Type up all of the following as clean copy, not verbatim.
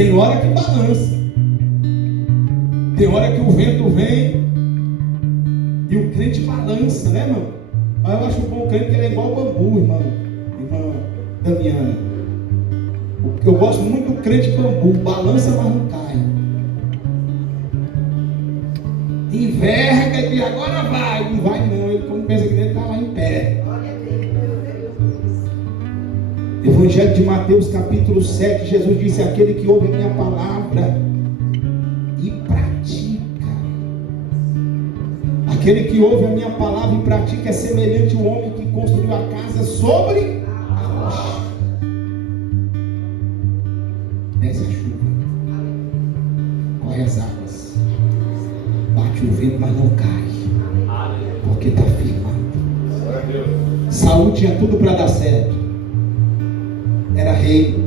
Tem hora que balança. Tem hora que o vento vem e o crente balança, né, irmão? Mas eu acho bom o crente que ele é igual o bambu, irmã Damiana. Eu gosto muito do crente bambu, balança, mas não cai. Enverga e agora vai. Não vai não, ele quando pensa que ele está lá em pé. Evangelho de Mateus capítulo 7, Jesus disse: aquele que ouve a minha palavra e pratica. Aquele que ouve a minha palavra e pratica é semelhante ao homem que construiu a casa sobre a rocha. Desce a chuva, corre as águas, bate o vento, mas não cai, porque está firmado. Saúl tinha tudo para dar certo. Era rei,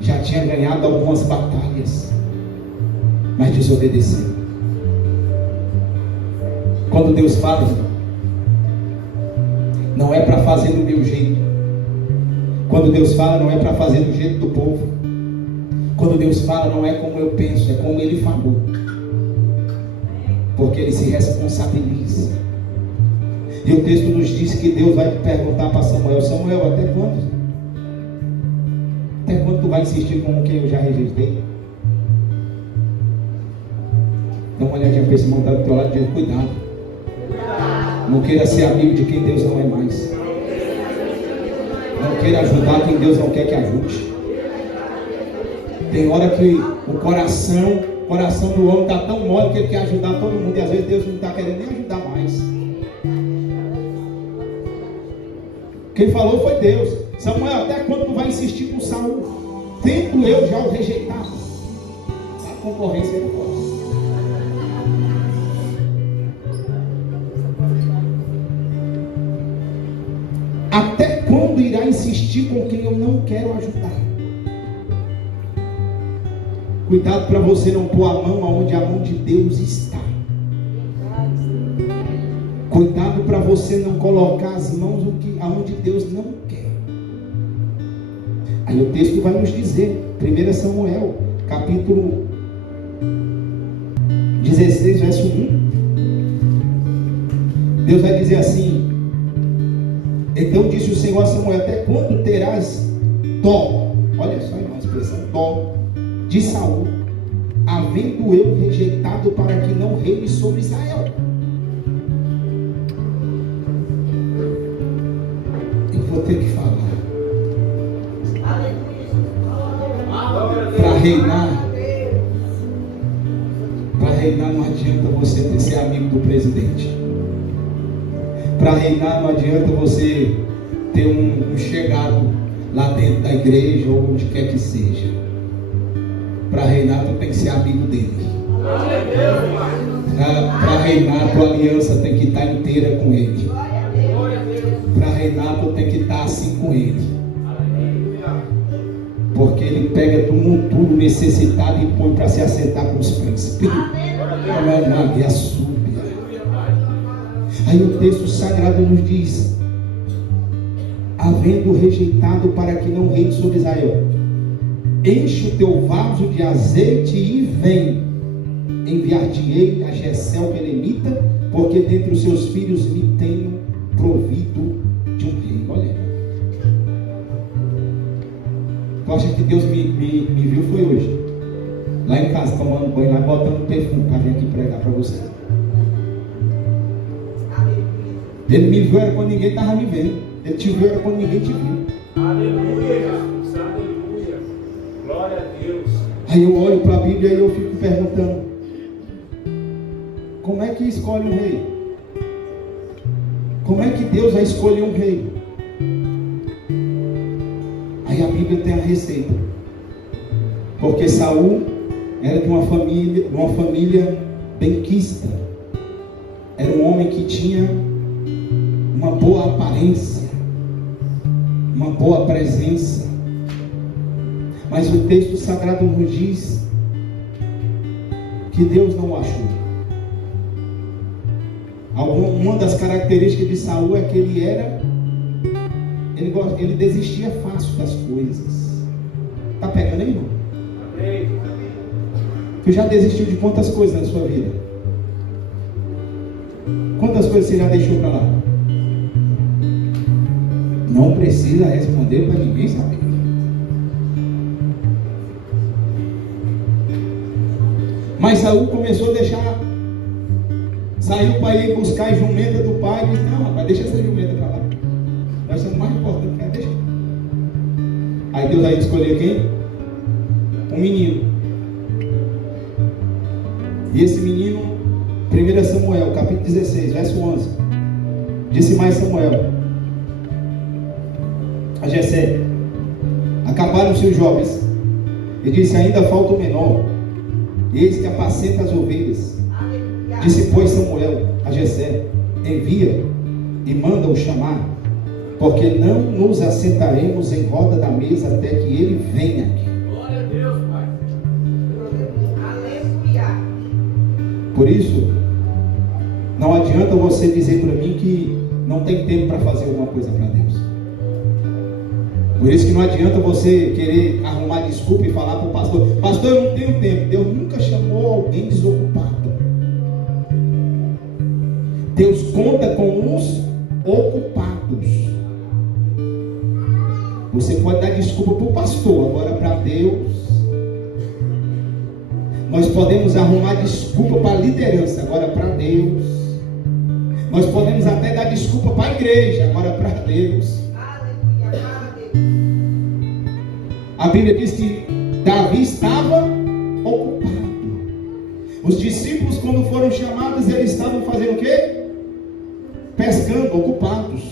já tinha ganhado algumas batalhas, mas desobedeceu. Quando Deus fala, não é para fazer do meu jeito. Quando Deus fala, não é para fazer do jeito do povo. Quando Deus fala, não é como eu penso, é como Ele falou. Porque Ele se responsabiliza. E o texto nos diz que Deus vai perguntar para Samuel: Samuel, até quando? Até quando tu vai insistir com o que eu já rejeitei? Dá uma olhadinha para esse irmão do teu lado e diz: cuidado. Não queira ser amigo de quem Deus não é mais. Não queira ajudar quem Deus não quer que ajude. Tem hora que o coração do homem está tão mole que ele quer ajudar todo mundo, e às vezes Deus não está querendo nem ajudar mais. Quem falou foi Deus. Samuel, até quando tu vai insistir com Saul? Tendo eu já o rejeitado. A concorrência é forte. Até quando irá insistir com quem eu não quero ajudar? Cuidado para você não pôr a mão aonde a mão de Deus está. Cuidado para você não colocar as mãos aonde Deus não quer. Aí o texto vai nos dizer, 1 Samuel, capítulo 16, verso 1. Deus vai dizer assim: então disse o Senhor a Samuel: até quando terás dó? Olha só, irmão, a expressão dó de Saul, havendo eu rejeitado para que não reine sobre Israel. Eu vou ter que falar. Para reinar não adianta você ser amigo do presidente. Para reinar não adianta você ter um chegado lá dentro da igreja ou onde quer que seja. Para reinar tu tem que ser amigo dele. Para reinar tua aliança tem que estar inteira com ele. Para reinar tu tem que estar assim com ele. Porque ele pega do monturo necessitado e põe para se assentar com os príncipes. E a súbia. Aí o texto sagrado nos diz: havendo rejeitado para que não reine sobre Israel, enche o teu vaso de azeite e vem, enviar-te-ei a Jessé belemita, porque dentre os seus filhos me tenho provido de um rei. Olha, tu acha que Deus me viu foi hoje, lá em casa tomando banho, lá botando perfume para vir aqui pregar para você. Ele me viu era quando ninguém estava me vendo. Ele te viu era quando ninguém te viu. Aleluia, Jesus, aleluia. Glória a Deus. Aí eu olho para a Bíblia e eu fico perguntando: como é que escolhe um rei? Como é que Deus vai escolher um rei? Aí a Bíblia tem a receita. Porque Saul era de uma família benquista. Era um homem que tinha uma boa aparência, uma boa presença. Mas o texto sagrado nos diz que Deus não o achou. Uma das características de Saul é que ele desistia fácil das coisas. Está pegando aí, irmão? Tu já desistiu de quantas coisas na sua vida? Quantas coisas você já deixou para lá? Não precisa responder para ninguém saber. Mas Saul começou a deixar. Saiu para ir buscar a jumenta do pai e disse: não, rapaz, deixa essa jumenta para lá. Nós somos mais importantes que ela, deixa. Aí Deus vai escolher quem? Um menino. E esse menino, 1 Samuel, capítulo 16, verso 11. Disse mais Samuel a Jessé: acabaram-se os jovens. E disse: ainda falta o menor. Eis que apacenta as ovelhas. Disse, pois, Samuel a Jessé: envia e manda-o chamar, porque não nos assentaremos em roda da mesa até que ele venha aqui. Glória a Deus, Pai. Aleluia. Por isso, não adianta você dizer para mim que não tem tempo para fazer alguma coisa para Deus. Por isso que não adianta você querer arrumar desculpa e falar para o pastor: pastor, eu não tenho tempo. Deus nunca chamou alguém desocupado. Deus conta com os ocupados. Você pode dar desculpa para o pastor, agora para Deus nós podemos arrumar desculpa para a liderança, agora para Deus nós podemos até dar desculpa para a igreja, agora para Deus. A Bíblia diz que Davi estava ocupado. Os discípulos, quando foram chamados, eles estavam fazendo o quê? Pescando, ocupados.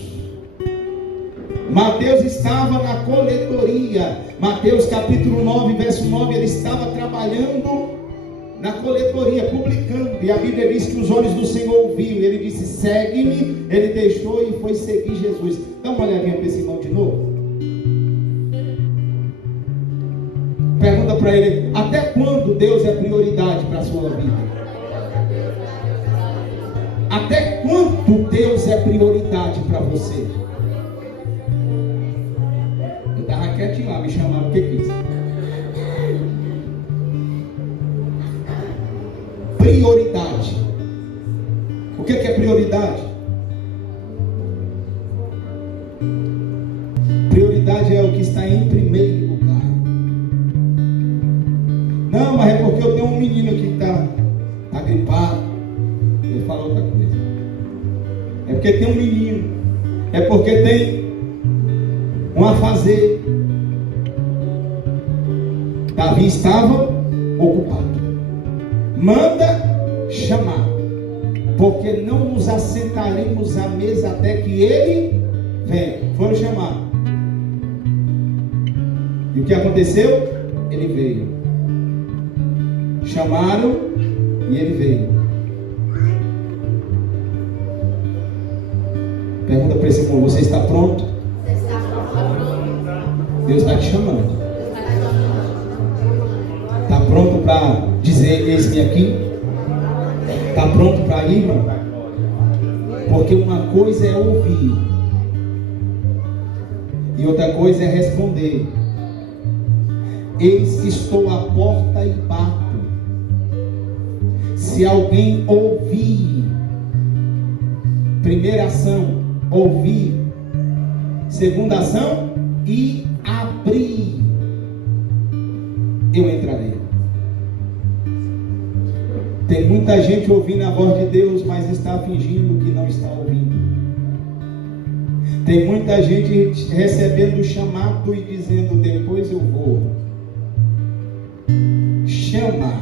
Mateus estava na coletoria. Mateus capítulo 9, verso 9, ele estava trabalhando na coletoria, publicando. E a Bíblia diz que os olhos do Senhor viram. Ele disse: segue-me. Ele deixou e foi seguir Jesus. Dá uma olhadinha para esse irmão de novo. Pergunta para ele: até quando Deus é prioridade para a sua vida? Até quanto Deus é prioridade para você? Eu estava quietinho lá, me chamaram porque quis. Prioridade. O que é prioridade? Prioridade é o que está em primeiro lugar. Não, mas é porque eu tenho um menino que está gripado. Eu falo outra coisa. É porque tem um menino. É porque tem um a fazer. Davi estava ocupado. Manda chamar, porque não nos assentaremos à mesa até que ele venha. Foram chamar. E o que aconteceu? Ele veio. Chamaram e ele veio. Pergunta para esse irmão: você está pronto? Deus está te chamando. Está pronto para dizer: eis-me aqui? Está pronto para ir, irmão? Porque uma coisa é ouvir e outra coisa é responder. Eis que estou à porta e bato. Se alguém ouvir, primeira ação, ouvir. Segunda ação, e abrir, eu entrarei. Tem muita gente ouvindo a voz de Deus, mas está fingindo que não está ouvindo. Tem muita gente recebendo o chamado e dizendo: depois eu vou. Chama,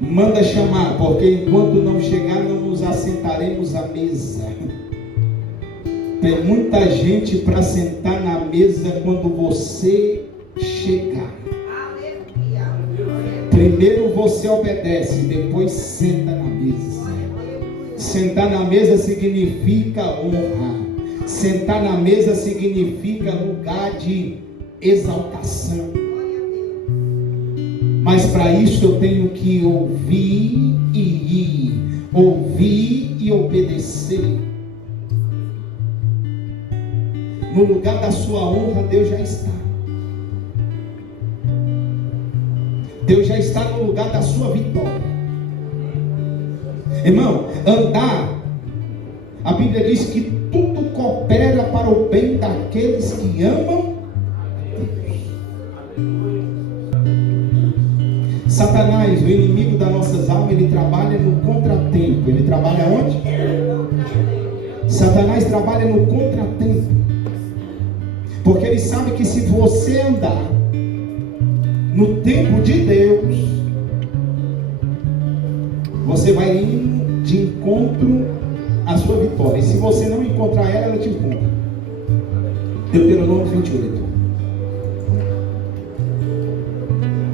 manda chamar, porque enquanto não chegar, não nos assentaremos à mesa. Tem muita gente para sentar na mesa quando você chegar. Primeiro você obedece, depois senta na mesa. Sentar na mesa significa honra. Sentar na mesa significa lugar de exaltação. Mas para isso eu tenho que ouvir e ir, ouvir e obedecer. No lugar da sua honra, Deus já está. Deus já está no lugar da sua vitória. Irmão, andar, a Bíblia diz que tudo coopera para o bem daqueles que amam Deus. Satanás, o inimigo das nossas almas, ele trabalha no contratempo. Ele trabalha onde? Satanás trabalha no contratempo. Porque ele sabe que se você andar no tempo de Deus, você vai indo de encontro à sua vitória. E se você não encontrar ela, ela te encontra. Deuteronômio 28.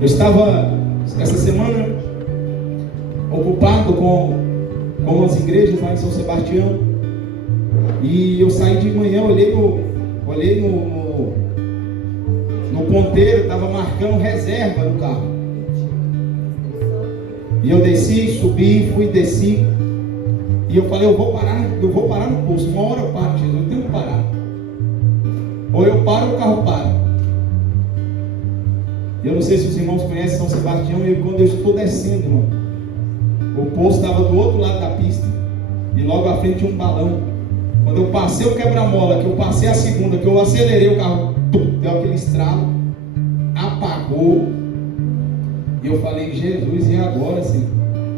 Eu estava essa semana ocupado com as igrejas lá em São Sebastião. E eu saí de manhã, olhei no ponteiro, estava marcando reserva no carro. E eu desci, subi, desci. E eu falei, eu vou parar no posto. Uma hora eu paro, Jesus, eu tenho que parar. Ou eu paro ou o carro para. Eu não sei se os irmãos conhecem São Sebastião, e quando eu estou descendo, irmão, o posto estava do outro lado da pista. E logo à frente tinha um balão. Quando eu passei o quebra-mola, que eu passei a segunda, que eu acelerei o carro, deu aquele estralo, apagou. E eu falei, Jesus, e agora sim?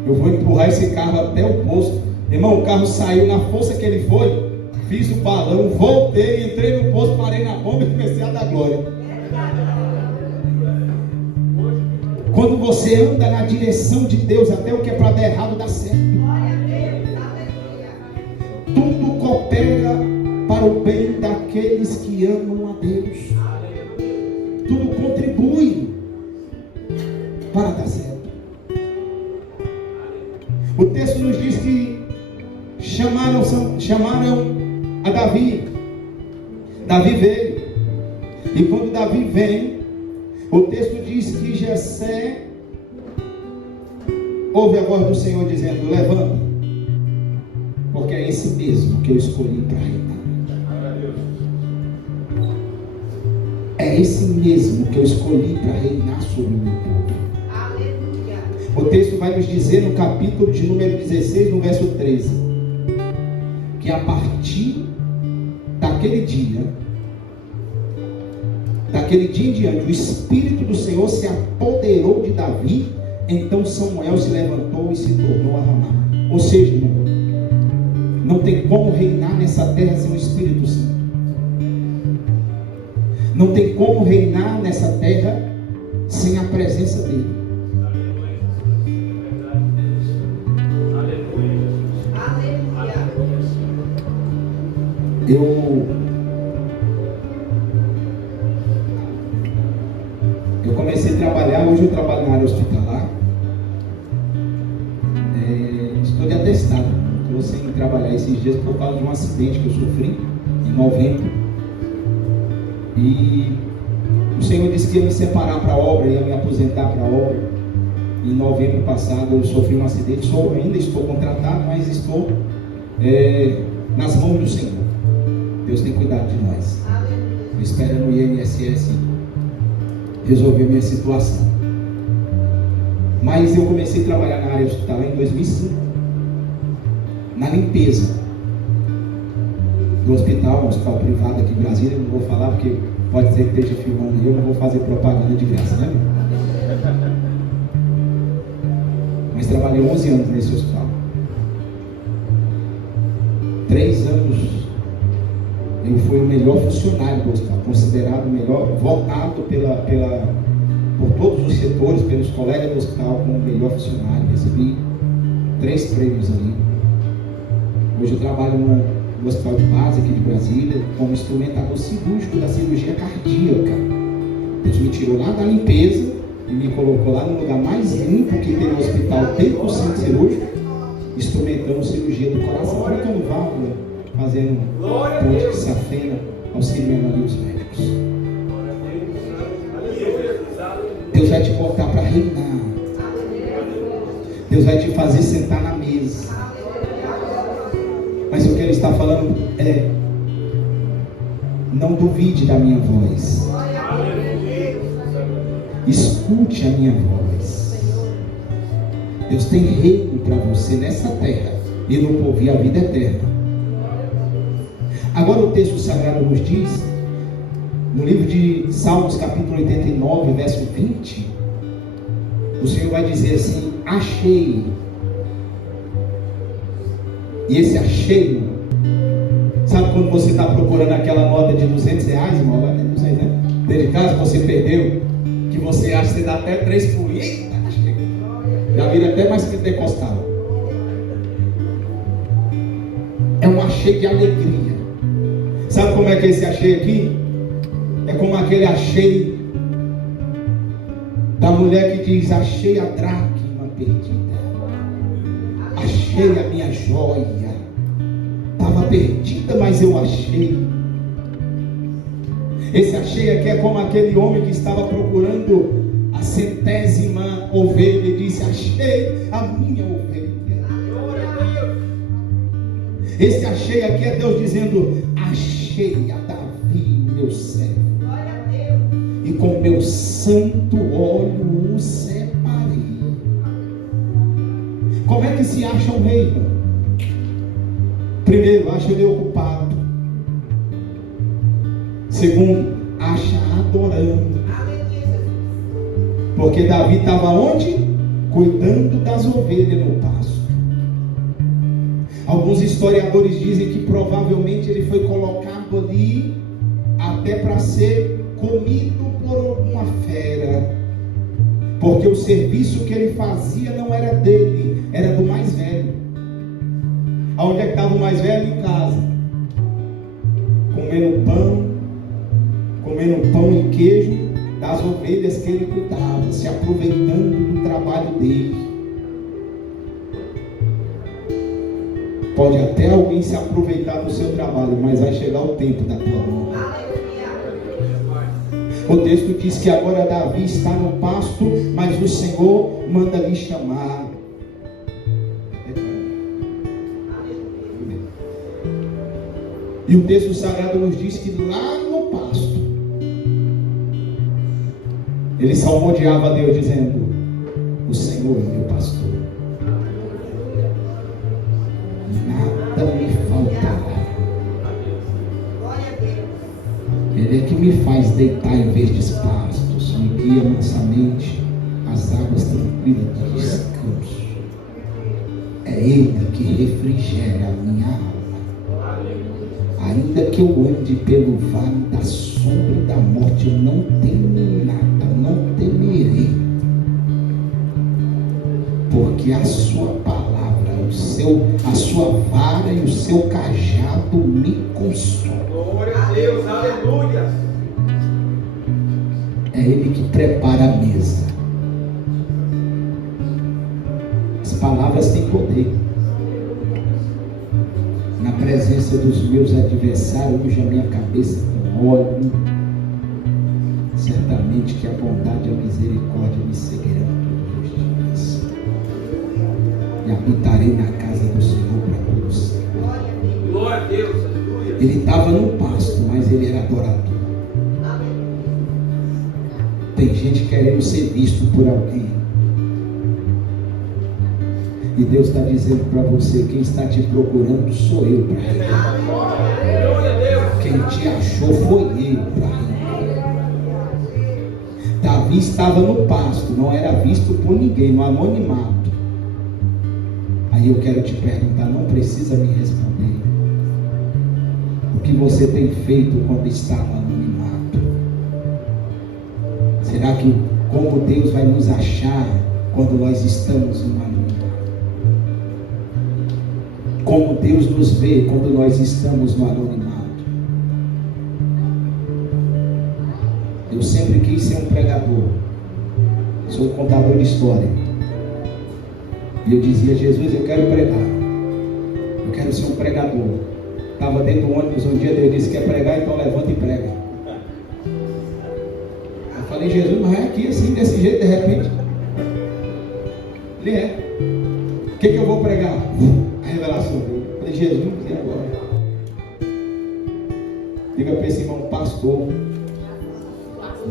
Eu vou empurrar esse carro até o posto. Irmão, o carro saiu na força que ele foi. Fiz o balão, voltei, entrei no posto, parei na bomba e comecei a dar glória. Quando você anda na direção de Deus, até o que é para dar errado dá certo. Tudo coopera para o bem daqueles que amam a Deus. Tudo contribui para dar certo. O texto nos diz que chamaram a Davi. Davi veio. E quando Davi vem, o texto diz que Jessé ouve a voz do Senhor dizendo, levanta, porque é esse mesmo que eu escolhi para reinar. É esse mesmo que eu escolhi para reinar sobre o meu povo. Aleluia. O texto vai nos dizer no capítulo de número 16, no verso 13, que a partir daquele dia em diante, o Espírito do Senhor se apoderou de Davi. Então Samuel se levantou e se tornou a Ramá. Ou seja, irmão, não tem como reinar nessa terra sem o Espírito Santo. Não tem como reinar nessa terra sem a presença dele. Eu comecei a trabalhar, hoje eu trabalho na área hospitalar. Estou de atestado. Estou sem trabalhar esses dias por causa de um acidente que eu sofri em novembro. E o Senhor disse que ia me separar para a obra, ia me aposentar para a obra. Em novembro passado eu sofri um acidente, ainda estou contratado, mas estou nas mãos do Senhor. Deus tem cuidado de nós. Eu espero no INSS resolver minha situação. Mas eu comecei a trabalhar na área hospitalar em 2005, na limpeza do hospital, um hospital privado aqui em Brasília. Eu não vou falar porque pode ser que esteja filmando e eu não vou fazer propaganda de graça, né? Mas trabalhei 11 anos nesse hospital. 3 anos eu fui o melhor funcionário do hospital, considerado o melhor, votado por todos os setores, pelos colegas do hospital como o melhor funcionário. Recebi 3 prêmios ali. Hoje eu trabalho no hospital de base aqui de Brasília como instrumentador cirúrgico da cirurgia cardíaca. Deus me tirou lá da limpeza e me colocou lá no lugar mais limpo que tem no hospital, dentro do centro cirúrgico, instrumentando cirurgia do coração, colocando válvula, fazendo ponte de safena, auxiliando ali os médicos. Deus vai te botar para reinar. Deus vai te fazer sentar na mesa. Mas o que Ele está falando é: não duvide da minha voz. Escute a minha voz. Deus tem reino para você nessa terra e no porvir a vida eterna. Agora o texto sagrado nos diz, no livro de Salmos, capítulo 89, verso 20, o Senhor vai dizer assim: achei. E esse achei, sabe quando você está procurando aquela nota de R$200, irmão? Vai ter 200, né? Dentro de casa você perdeu, que você acha que você dá até 3 por eita, achei. Já vira até mais pentecostal. É um achei de alegria. Sabe como é que é esse achei aqui? É como aquele achei da mulher que diz: achei a dracma perdida, achei a minha joia, estava perdida, mas eu achei. Esse achei aqui é como aquele homem que estava procurando a 100ª ovelha e disse: achei a minha ovelha. Esse achei aqui é Deus dizendo: achei a Davi, meu servo, e com meu santo óleo o separei. Como é que se acha um rei? Primeiro, acha ele ocupado. Segundo, acha adorando. Porque Davi estava onde? Cuidando das ovelhas no pasto. Alguns historiadores dizem que provavelmente ele foi colocado ali até para ser comido por alguma fera, porque o serviço que ele fazia não era dele, era do mais velho. Aonde é que estava o mais velho? Em casa, comendo pão e queijo das ovelhas que ele cuidava, se aproveitando do trabalho dele. Pode até alguém se aproveitar do seu trabalho, mas vai chegar o tempo da tua mão. O texto diz que agora Davi está no pasto, mas o Senhor manda lhe chamar. E o texto sagrado nos diz que lá no pasto ele salmodiava a Deus dizendo: o Senhor é meu pastor, nada me faltará. Ele é que me faz deitar em verdes pastos, me guia mansamente às águas tranquilas de descanso. É Ele que refrigera a minha alma. Ainda que eu ande pelo vale da sombra da morte, eu não tenho nada, não temerei, porque a sua palavra, a sua vara e o seu cajado me consolam. Glória a Deus, aleluia. É Ele que prepara a mesa. As palavras têm poder. Na presença dos meus adversários, unge a minha cabeça com óleo. Certamente que a bondade e a misericórdia me seguirão todos os dias. E habitarei na casa do Senhor para todos sempre. Glória a Deus, aleluia. Ele estava no pasto, mas ele era adorador. Tem gente querendo ser visto por alguém. E Deus está dizendo para você: quem está te procurando sou eu para ele. Quem te achou foi eu para ele. Davi estava no pasto, não era visto por ninguém, no anonimato. Aí eu quero te perguntar, não precisa me responder. O que você tem feito quando está no anonimato? Será que como Deus vai nos achar quando nós estamos no anonimato? Como Deus nos vê quando nós estamos no anonimato? Eu sempre quis ser um pregador. Sou um contador de história. E eu dizia: Jesus, eu quero pregar. Eu quero ser um pregador. Estava dentro do ônibus um dia, Deus disse: quer pregar? Então levanta e prega. Eu falei: Jesus, mas é aqui assim, desse jeito, de repente. Ele é. O que eu vou pregar? A revelação dele. Eu falei: Jesus, e agora? Diga para esse irmão: pastor,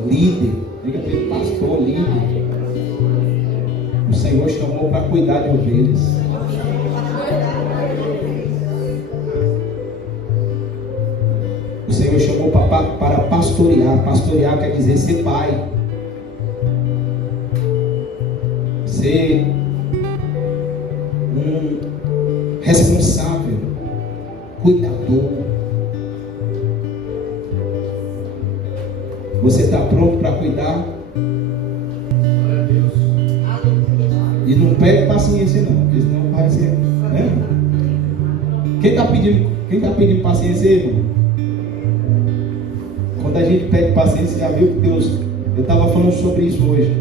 líder. Diga para ele: pastor, líder. O Senhor chamou para cuidar de ovelhas. O Senhor chamou para pastorear. Pastorear quer dizer ser pai. Ser um responsável, cuidador. Você está pronto para cuidar? E não pede paciência não, porque senão vai ser, né? Quem está pedindo paciência aí, irmão? Quando a gente pede paciência, já viu que Deus... Eu estava falando sobre isso hoje.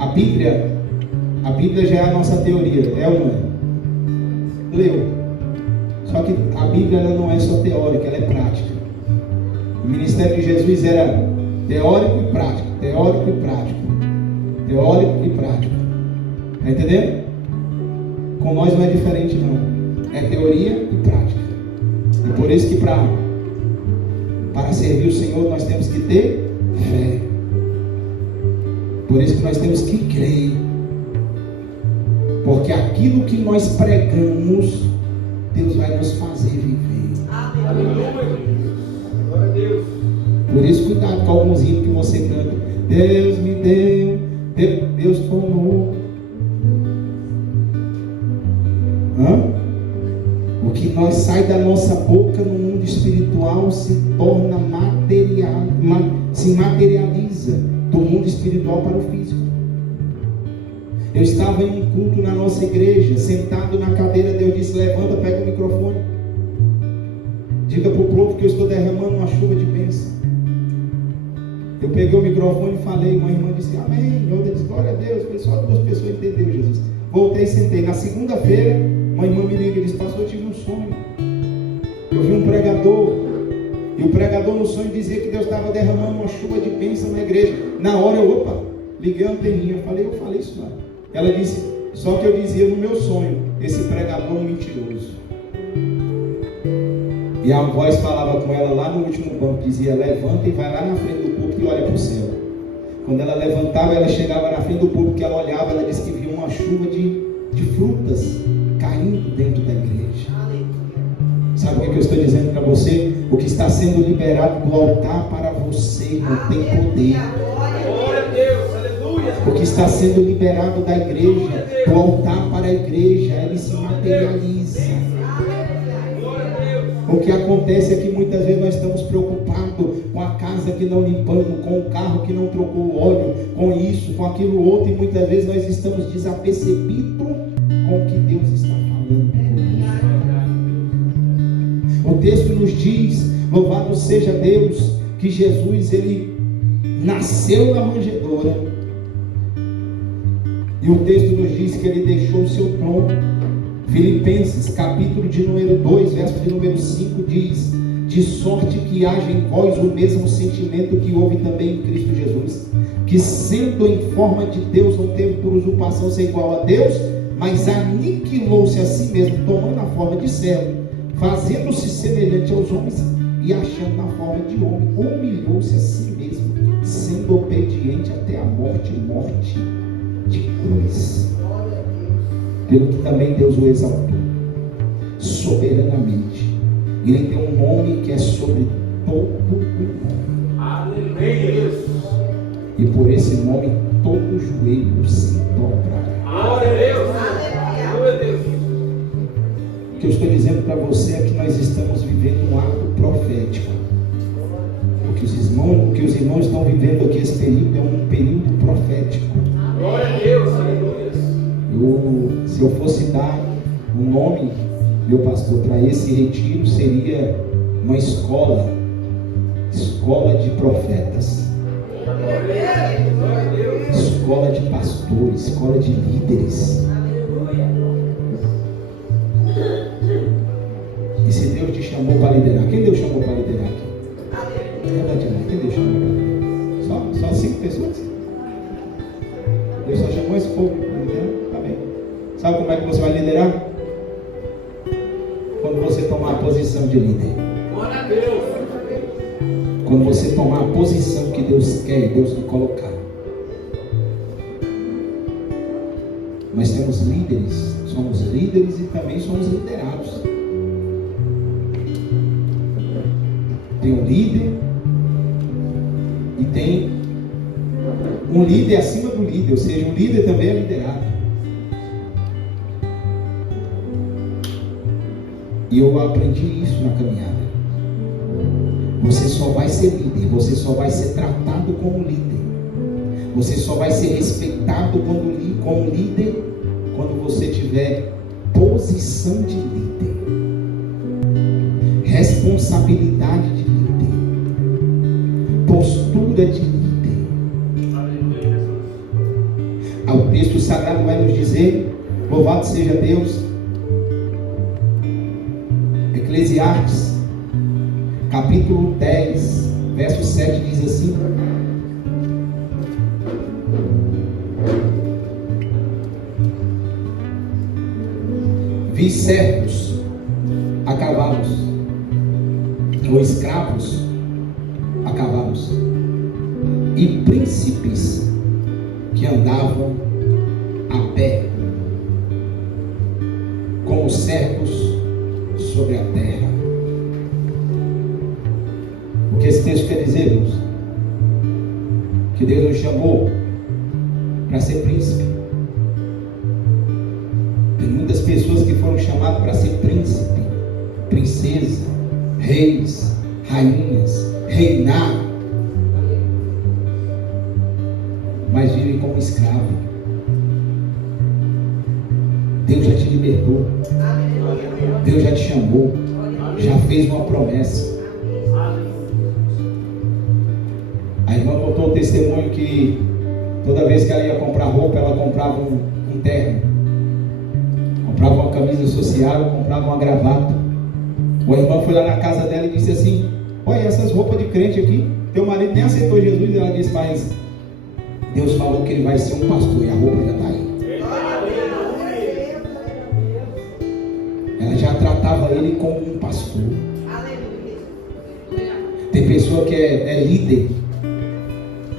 A Bíblia já é a nossa teoria, é ou não é? Leu. Só que a Bíblia ela não é só teórica, ela é prática. O ministério de Jesus era teórico e prático, teórico e prático, teórico e prático. Está entendendo? Com nós não é diferente não. É teoria e prática. E por isso que para servir o Senhor nós temos que ter fé. Por isso que nós temos que crer. Porque aquilo que nós pregamos, Deus vai nos fazer viver. Aleluia. Glória a Deus. Por isso, cuidado com alguns hinos que você canta. Deus me deu, Deus tomou. O que nós sai da nossa boca no mundo espiritual se torna se materializa do mundo espiritual para o físico. Eu estava em um culto na nossa igreja, sentado na cadeira, Deus disse: levanta, pega o microfone, diga para o povo que eu estou derramando uma chuva de bênção. Eu peguei o microfone e falei, uma irmã disse amém, outra disse glória a Deus. Falei, só 2 pessoas entenderam Jesus. Voltei e sentei. Na segunda-feira, uma irmã me liga e disse: pastor, eu tive um sonho. Eu vi um pregador, e o pregador no sonho dizia que Deus estava derramando uma chuva de bênção na igreja. Na hora eu, liguei a anteninha, eu falei isso lá. Ela disse, só que eu dizia no meu sonho, esse pregador é um mentiroso. E a voz falava com ela lá no último banco, dizia: levanta e vai lá na frente do púlpito e olha para o céu. Quando ela levantava, ela chegava na frente do púlpito, que ela olhava, ela disse que via uma chuva de frutas caindo dentro da igreja. Sabe o que eu estou dizendo para você? O que está sendo liberado do altar para você não tem poder. Glória a Deus, aleluia. O que está sendo liberado da igreja, do altar para a igreja, ele se materializa. O que acontece é que muitas vezes nós estamos preocupados com a casa que não limpamos, com o carro que não trocou o óleo, com isso, com aquilo outro, e muitas vezes nós estamos desapercebidos com o que Deus está falando conosco. O texto nos diz, louvado seja Deus, que Jesus ele nasceu na manjedoura, e o texto nos diz que ele deixou o seu trono. Filipenses, capítulo de número 2, verso de número 5 diz: de sorte que haja em vós o mesmo sentimento que houve também em Cristo Jesus, que sendo em forma de Deus, não teve por usurpação ser igual a Deus, mas aniquilou-se a si mesmo, tomando a forma de servo, fazendo-se semelhante aos homens, e achando na forma de homem, humilhou-se a si mesmo, sendo obediente até a morte de cruz. Pelo que também Deus o exaltou soberanamente. Ele tem um nome que é sobre todo o nome. Aleluia. E por esse nome todo joelho se dobrará. Glória a Deus. Glória a Deus. O que eu estou dizendo para você é que nós estamos vivendo um ato profético. O que os irmãos estão vivendo aqui, esse período é um período profético. Glória a Deus. Aleluia. Se eu fosse dar um nome, meu pastor, para esse retiro, seria uma escola de profetas, escola de pastores, escola de líderes. E se Deus te chamou para liderar, quem Deus chamou para liderar aqui? Quem Deus chamou para liderar? Só 5 pessoas? Deus só chamou esse povo para liderar? Tá bem. Sabe como é que você vai liderar? Quando você tomar a posição de líder. Glória a Deus. Quando você tomar a posição que Deus quer e Deus lhe colocar. Nós temos líderes, somos líderes e também somos liderados. Tem um líder e tem um líder acima do líder, ou seja, um líder também é liderado. E eu aprendi isso na caminhada. Você só vai ser líder, você só vai ser tratado como líder, você só vai ser respeitado como líder quando você tiver posição de líder, responsabilidade de líder, postura de líder. O texto sagrado vai nos dizer, louvado seja Deus, Eclesiastes capítulo 10 verso 7 diz assim: vi servos a cavalos, ou escravos a cavalos, e príncipes que andavam a pé, com os servos sobre a terra. O que esse texto quer dizer, irmãos? Que Deus nos chamou para ser príncipe. Tem muitas pessoas que foram chamadas para ser príncipe, princesa, reis, rainhas, reinar, mas vivem como escravo. Deus já te libertou, Deus já te chamou, já fez uma promessa. A irmã contou o testemunho que toda vez que ela ia comprar roupa, ela comprava um terno, comprava uma camisa social, comprava uma gravata. O irmão foi lá na casa dela e disse assim: olha, essas roupas de crente aqui, teu marido nem aceitou Jesus. E ela disse: mas Deus falou que ele vai ser um pastor e a roupa já está aí. Ela já tratava ele como um pastor. Tem pessoa que é líder,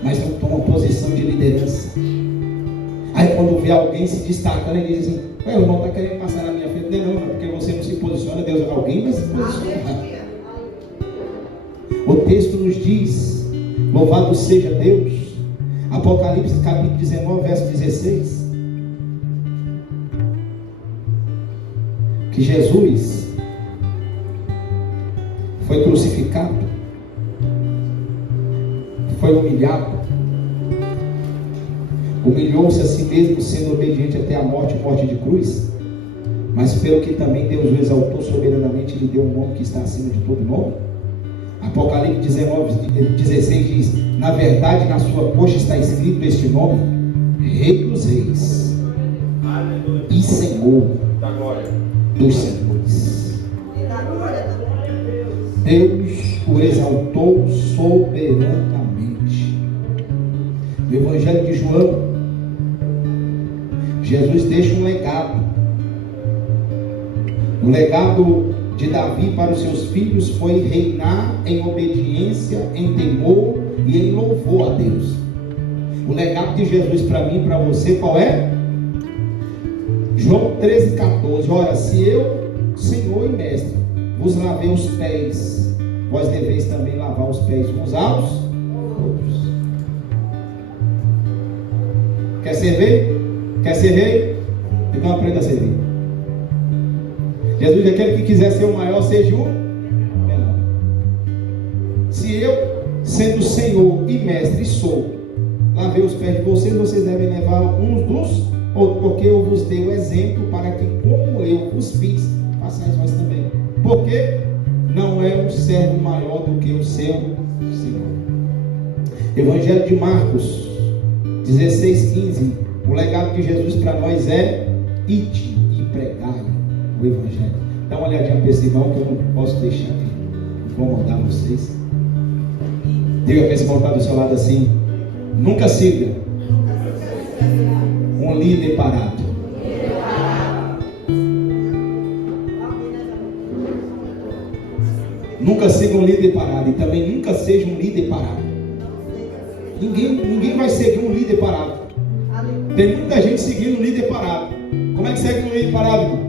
mas não toma posição de liderança. Aí quando vê alguém se destacando, ele diz assim: o irmão está querendo passar na minha frente. Não, porque você não se posiciona, Deus, alguém vai se posicionar. O texto nos diz, louvado seja Deus, Apocalipse capítulo 19, verso 16, que Jesus foi crucificado, foi humilhado, humilhou-se a si mesmo, sendo obediente até a morte de cruz, mas pelo que também Deus o exaltou soberanamente, lhe deu um nome que está acima de todo nome. Apocalipse 19, 16 diz: na verdade, na sua coxa está escrito este nome: Rei dos Reis e Senhor dos Senhores. Deus o exaltou soberanamente. No Evangelho de João, Jesus deixa um legado. O legado de Davi para os seus filhos foi reinar em obediência, em temor e em louvor a Deus. O legado de Jesus para mim e para você qual é? João 13,14. Ora, se eu, Senhor e Mestre, vos lavei os pés, vós deveis também lavar os pés uns aos outros. Quer ser rei? Quer ser rei? Então aprenda a ser rei. Jesus é aquele que quiser ser o maior, seja o menor. Se eu, sendo Senhor e Mestre, sou, lavei os pés de vocês, vocês devem levar uns dos outros, porque eu vos dei o exemplo para que, como eu vos fiz, façais vós também. Porque não é um servo maior do que o seu Senhor. Evangelho de Marcos 16,15. O legado de Jesus para nós é: ide e pregai o Evangelho. Dá uma olhadinha para esse irmão, que eu não posso deixar de incomodar vocês. Diga para esse irmão que está do seu lado assim: nunca siga um líder parado. Nunca siga um líder parado. E também nunca seja um líder parado. Ninguém vai seguir um líder parado. Tem muita gente seguindo o líder parado. Como é que segue um líder parado, irmão?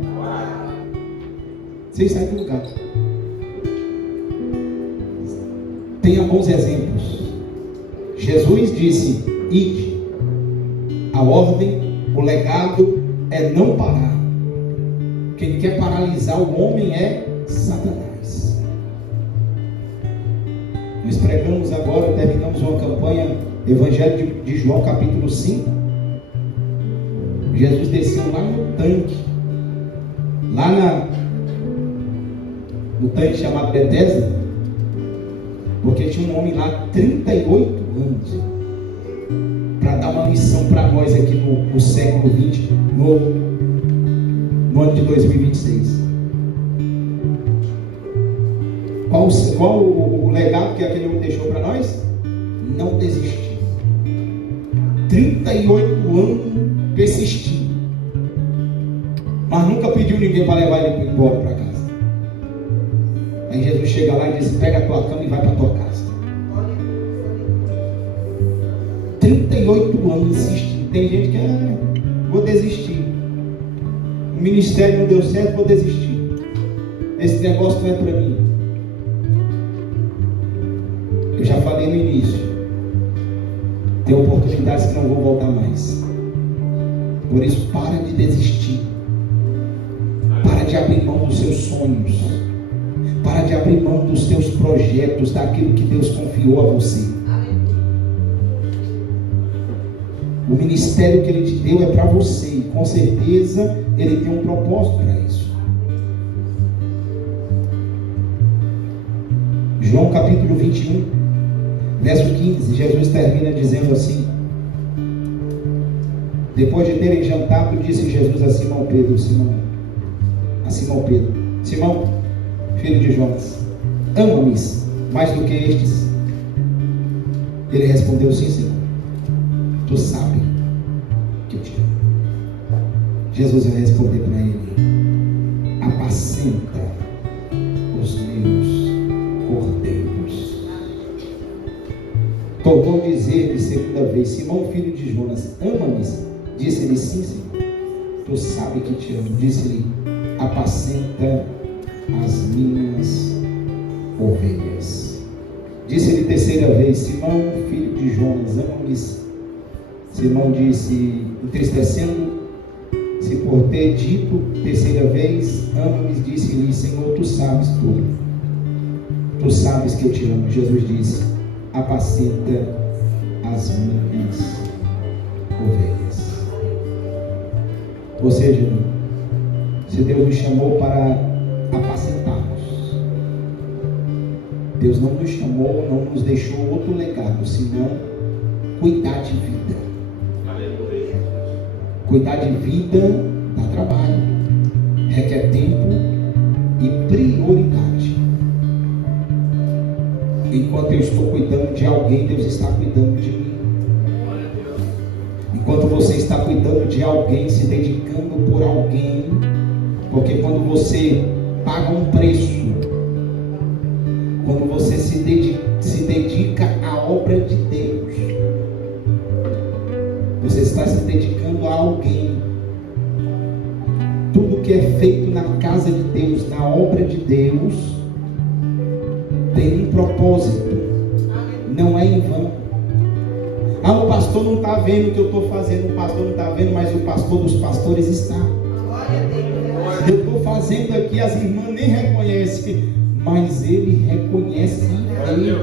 Sem sair do lugar. Tenha bons exemplos. Jesus disse: ide. A ordem, o legado é não parar. Quem quer paralisar o homem é Satanás. Nós pregamos agora, terminamos uma campanha, Evangelho de João, capítulo 5. Jesus desceu lá no tanque, no tanque chamado Betesda, porque tinha um homem lá 38 anos, para dar uma lição para nós aqui no século 20, no ano de 2026. Qual o legado que aquele homem deixou para nós? Não desistir. 38 anos persistindo, mas nunca pediu ninguém para levar ele embora para casa. Aí Jesus chega lá e diz: pega a tua cama e vai para a tua casa. 38 anos insistindo. Tem gente que vou desistir. O ministério não deu certo, vou desistir. Esse negócio não é para mim. Eu já falei no início. Tem oportunidades que não vão voltar mais. Por isso, para de desistir. Para de abrir mão dos seus sonhos. Para de abrir mão dos teus projetos, daquilo que Deus confiou a você. O ministério que Ele te deu é para você. E com certeza Ele tem um propósito para isso. João capítulo 21, verso 15. Jesus termina dizendo assim: depois de terem jantado, disse Jesus a Simão Pedro: Simão, filho de Jonas, ama-me mais do que estes? Ele respondeu: sim, Senhor, tu sabes que eu te amo. Jesus vai responder para ele: apacenta os meus cordeiros. Tornou a dizer-lhe segunda vez: Simão, filho de Jonas, ama-me? Disse-lhe: sim, Senhor, tu sabes que te amo. Disse-lhe: apacenta as minhas ovelhas. Disse-lhe terceira vez: Simão, filho de Jonas, ama-me? Simão disse, entristecendo-se por ter dito terceira vez, ama-me, disse-lhe: Senhor, tu sabes tudo. Tu sabes que eu te amo. Jesus disse: apacenta as minhas ovelhas. Ou seja, se Deus nos chamou para apacentarmos, Deus não nos chamou, não nos deixou outro legado, senão cuidar de vida. Cuidar de vida dá trabalho, requer tempo e prioridade. Enquanto eu estou cuidando de alguém, Deus está cuidando de mim. Enquanto você está cuidando de alguém, se dedicando por alguém, porque quando você paga um preço, quando você se dedica à obra de Deus, você está se dedicando a alguém. Tudo que é feito na casa de Deus, na obra de Deus, tem um propósito, não é em vão. O pastor não está vendo o que eu estou fazendo, o pastor não está vendo, mas o pastor dos pastores está. Eu estou fazendo aqui, as irmãs nem reconhecem, mas ele reconhece ele.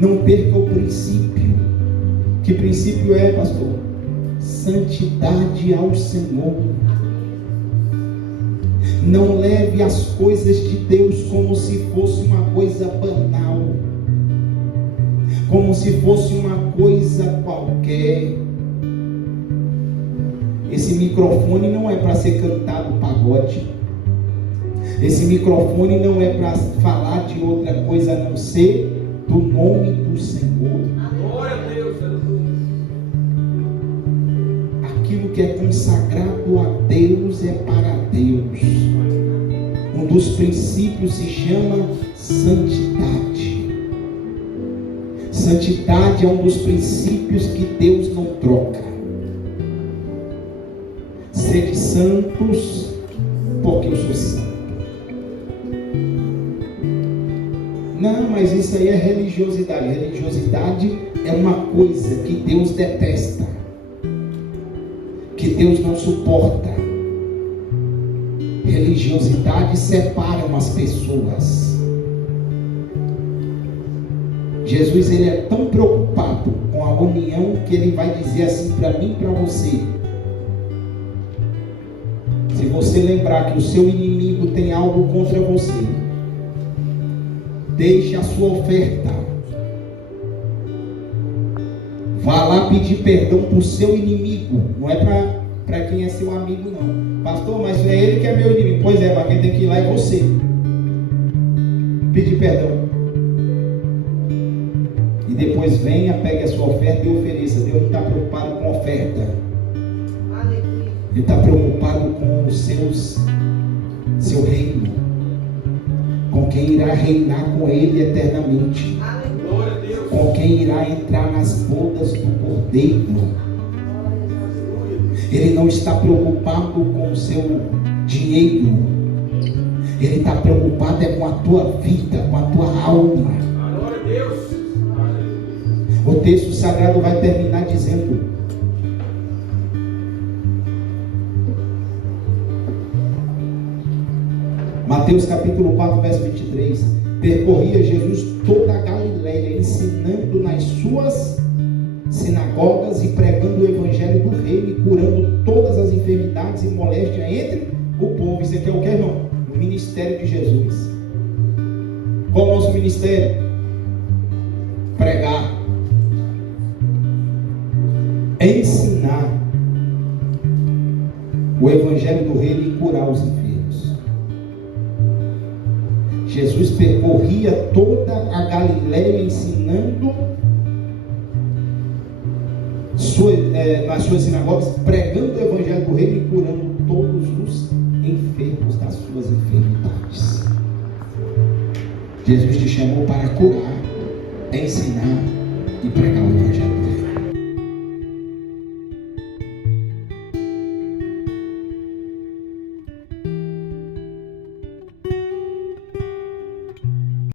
Não perca o princípio. Que princípio é, pastor? Santidade ao Senhor. Não leve as coisas de Deus como se fosse uma coisa banal, como se fosse uma coisa qualquer. Esse microfone não é para ser cantado pagode. Esse microfone não é para falar de outra coisa a não ser do nome do Senhor. Glória a Deus. Aquilo que é consagrado a Deus é para Deus. Um dos princípios se chama santidade. Santidade é um dos princípios que Deus não troca. Sede santos, porque eu sou santo. Não, mas isso aí é religiosidade. Religiosidade é uma coisa que Deus detesta, que Deus não suporta. Religiosidade separa as pessoas. Jesus, ele é tão preocupado com a união que ele vai dizer assim para mim e para você: se você lembrar que o seu inimigo tem algo contra você, deixe a sua oferta, vá lá pedir perdão para o seu inimigo. Não é para quem é seu amigo, não. Pastor, mas é ele que é meu inimigo. Pois é, mas quem tem que ir lá é você. Pedir perdão. E depois venha, pegue a sua oferta e ofereça. Deus não está preocupado com oferta. Ele está preocupado com os seu reino, com quem irá reinar com ele eternamente, com quem irá entrar nas bodas do Cordeiro. Ele não está preocupado com o seu dinheiro. Ele está preocupado com a tua vida, com a tua alma. O texto sagrado vai terminar dizendo: Mateus capítulo 4, verso 23. Percorria Jesus toda a Galileia, ensinando nas suas sinagogas e pregando o evangelho do reino e curando todas as enfermidades e moléstias entre o povo. Isso aqui é o que, irmão? O ministério de Jesus. Qual é o nosso ministério? Pregar, ensinar o evangelho do reino e curar os enfermos. Jesus percorria toda a Galileia ensinando nas suas sinagogas, pregando o evangelho do reino e curando todos os enfermos das suas enfermidades. Jesus te chamou para curar, ensinar